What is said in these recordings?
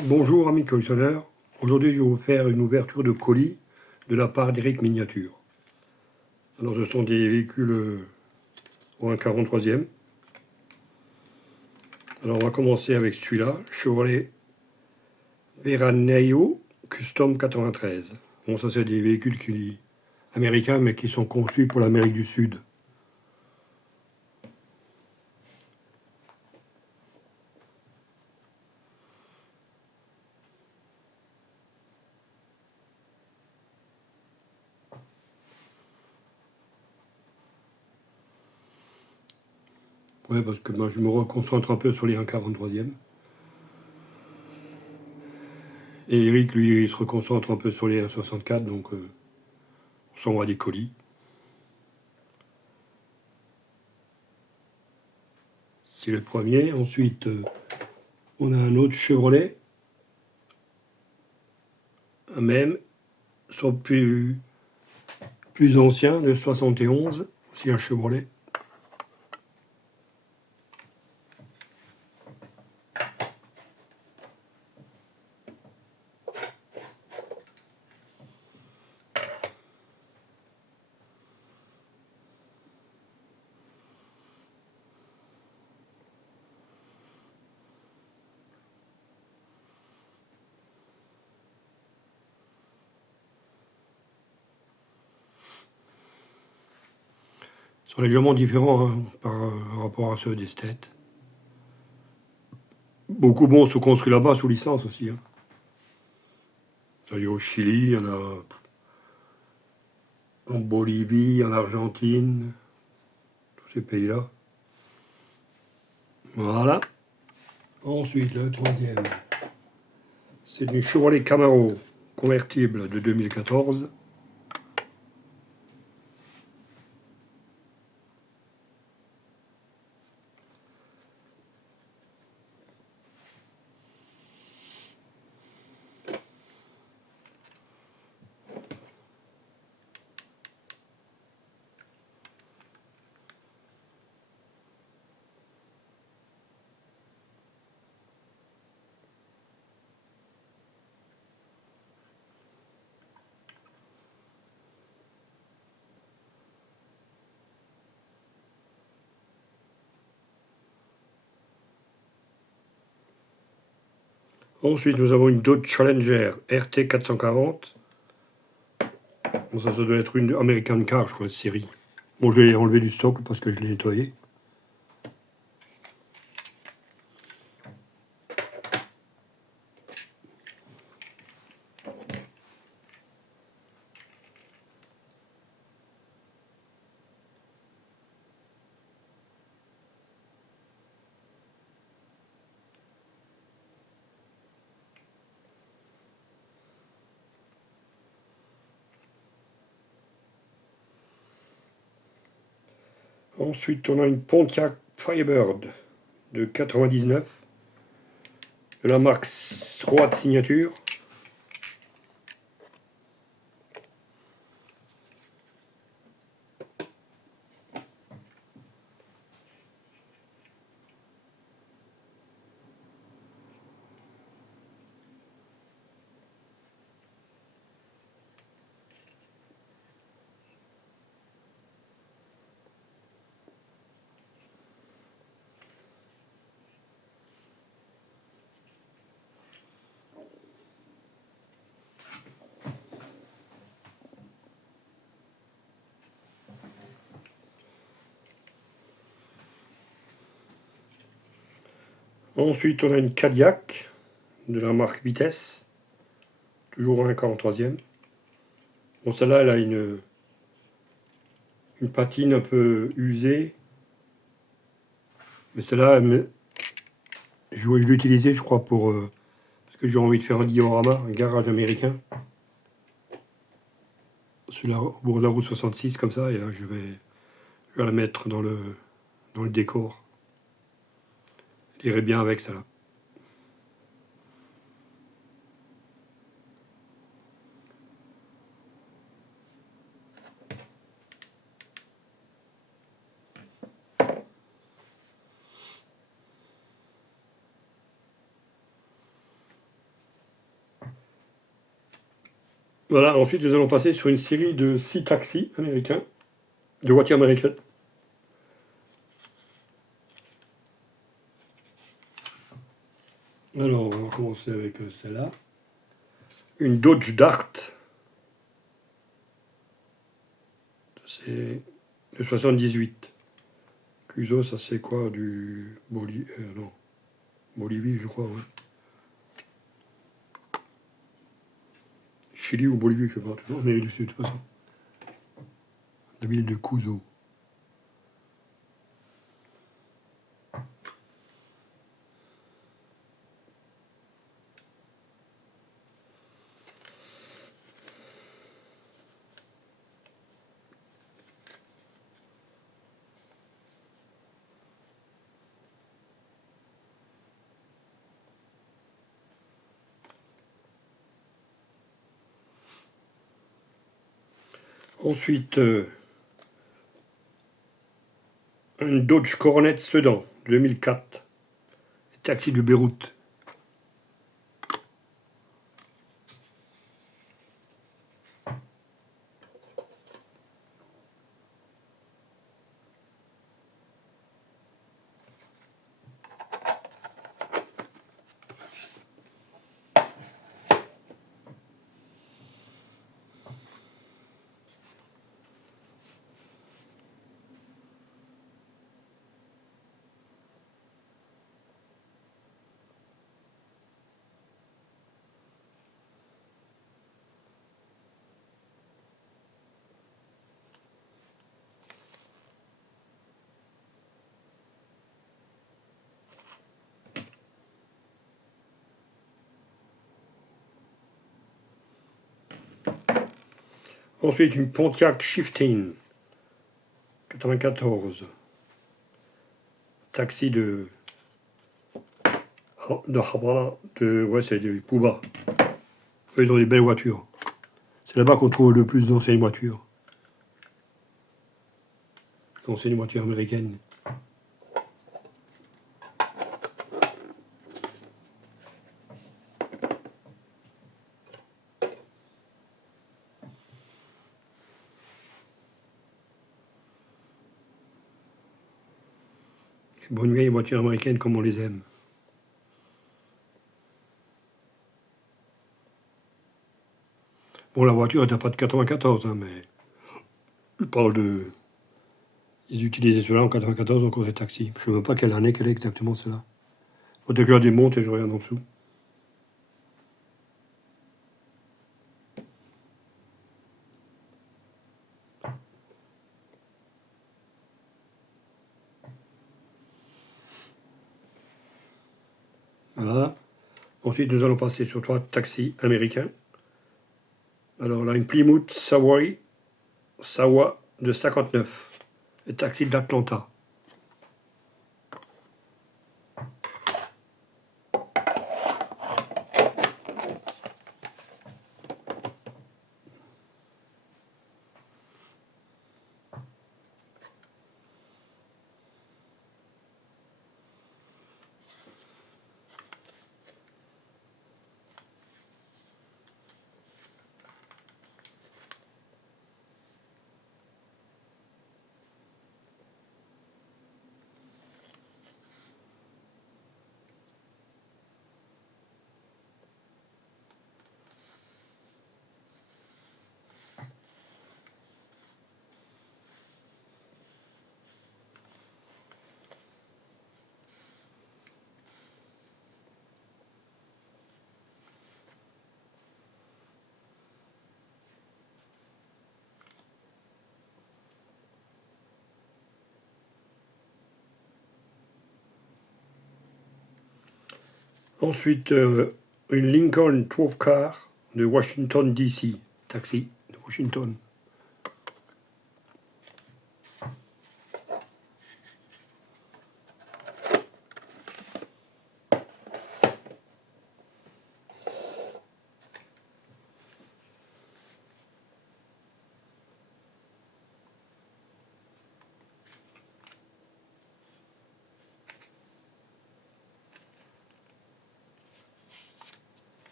Bonjour amis collectionneurs, aujourd'hui je vais vous faire une ouverture de colis de la part d'Eric Miniature. Alors ce sont des véhicules au 1,43e. Alors on va commencer avec celui-là, Chevrolet Veraneo Custom 93. Bon, ça c'est des véhicules américains mais qui sont conçus pour l'Amérique du Sud. Ouais, parce que moi je me reconcentre un peu sur les 1,43e. Et Eric, lui, il se reconcentre un peu sur les 1,64, donc on s'envoie des colis. C'est le premier. Ensuite, on a un autre Chevrolet, même, soit plus ancien, de 71, aussi un Chevrolet. Ils sont légèrement différents hein, par rapport à ceux d'Esthète. Beaucoup bons sont construits là-bas sous licence aussi. Hein. Il y a au Chili, il y en a en Bolivie, en Argentine, tous ces pays-là. Voilà. Ensuite, le troisième, c'est une Chevrolet Camaro convertible de 2014. Ensuite, nous avons une Dodge Challenger RT 440. Bon, ça doit être une American Car, je crois, de série. Bon, je vais enlever du stock parce que je l'ai nettoyé. Ensuite, on a une Pontiac Firebird de 99, de la marque Roi de Signature. Ensuite, on a une Cadillac de la marque Vitesse, toujours un 43e. Bon, celle-là, elle a une patine un peu usée. Mais celle-là, je l'ai utilisée, je crois, parce que j'ai envie de faire un diorama, un garage américain. Celui-là, au bord de la route 66, comme ça, et là, je vais la mettre dans le décor. Elle irait bien avec celle-là. Voilà, ensuite nous allons passer sur une série de 6 taxis américains, de voitures américaines. Alors, on va commencer avec celle-là. Une Dodge Dart. C'est de 78. Cuso, ça c'est quoi? Du non. Bolivie, je crois, ouais. Chili ou Bolivie, je sais pas. Toujours Amérique du Sud, de toute façon. La ville de Cuso. Ensuite, un Dodge Coronet Sedan, 2004. Taxi de Beyrouth. Ensuite, une Pontiac Chieftain, 94. Taxi de Habana, ouais, c'est de Cuba. Eux, ils ont des belles voitures. C'est là-bas qu'on trouve le plus d'anciennes voitures. D'anciennes voitures américaines. Les bonnes vieilles voitures américaines comme on les aime. Bon, la voiture n'était pas de 94, hein, mais je parle de... Ils utilisaient cela en 94 encore des taxis. Je ne sais même pas quelle année, quelle est exactement cela. Faut que je la démonte et je regarde en dessous. Voilà. Ensuite, nous allons passer sur 3 taxis américains. Alors là, une Plymouth Sawa de 59. Le taxi d'Atlanta. Ensuite, une Lincoln 12 Car de Washington, D.C. Taxi de Washington.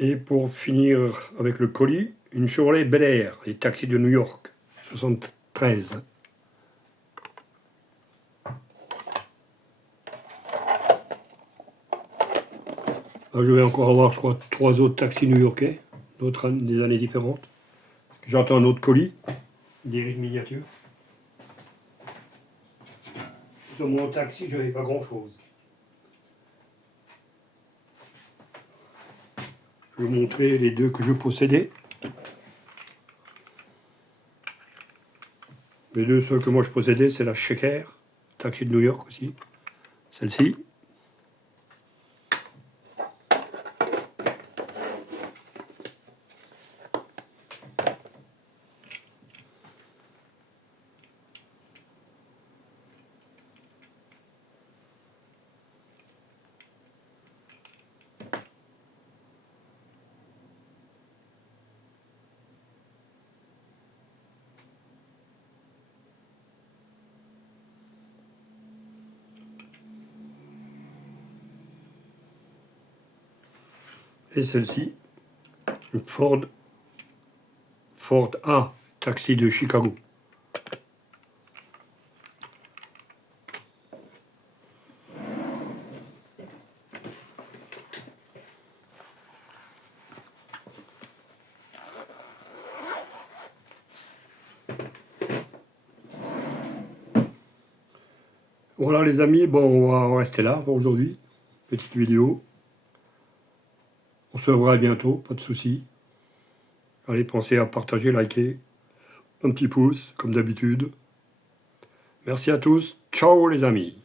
Et pour finir avec le colis, une Chevrolet Bel Air, les taxis de New York, 73. Là, je vais encore avoir, je crois, 3 autres taxis new-yorkais, des années différentes. J'entends un autre colis, des miniatures. Sur mon taxi, je n'avais pas grand-chose. Je vais vous montrer les deux que je possédais. Les deux ceux que moi je possédais, c'est la Shaker, taxi de New York aussi. Celle-ci. Et celle-ci, une Ford A, taxi de Chicago. Voilà les amis, bon on va en rester là pour aujourd'hui. Petite vidéo. On se revoit bientôt, pas de soucis. Allez, pensez à partager, liker, un petit pouce, comme d'habitude. Merci à tous, ciao les amis.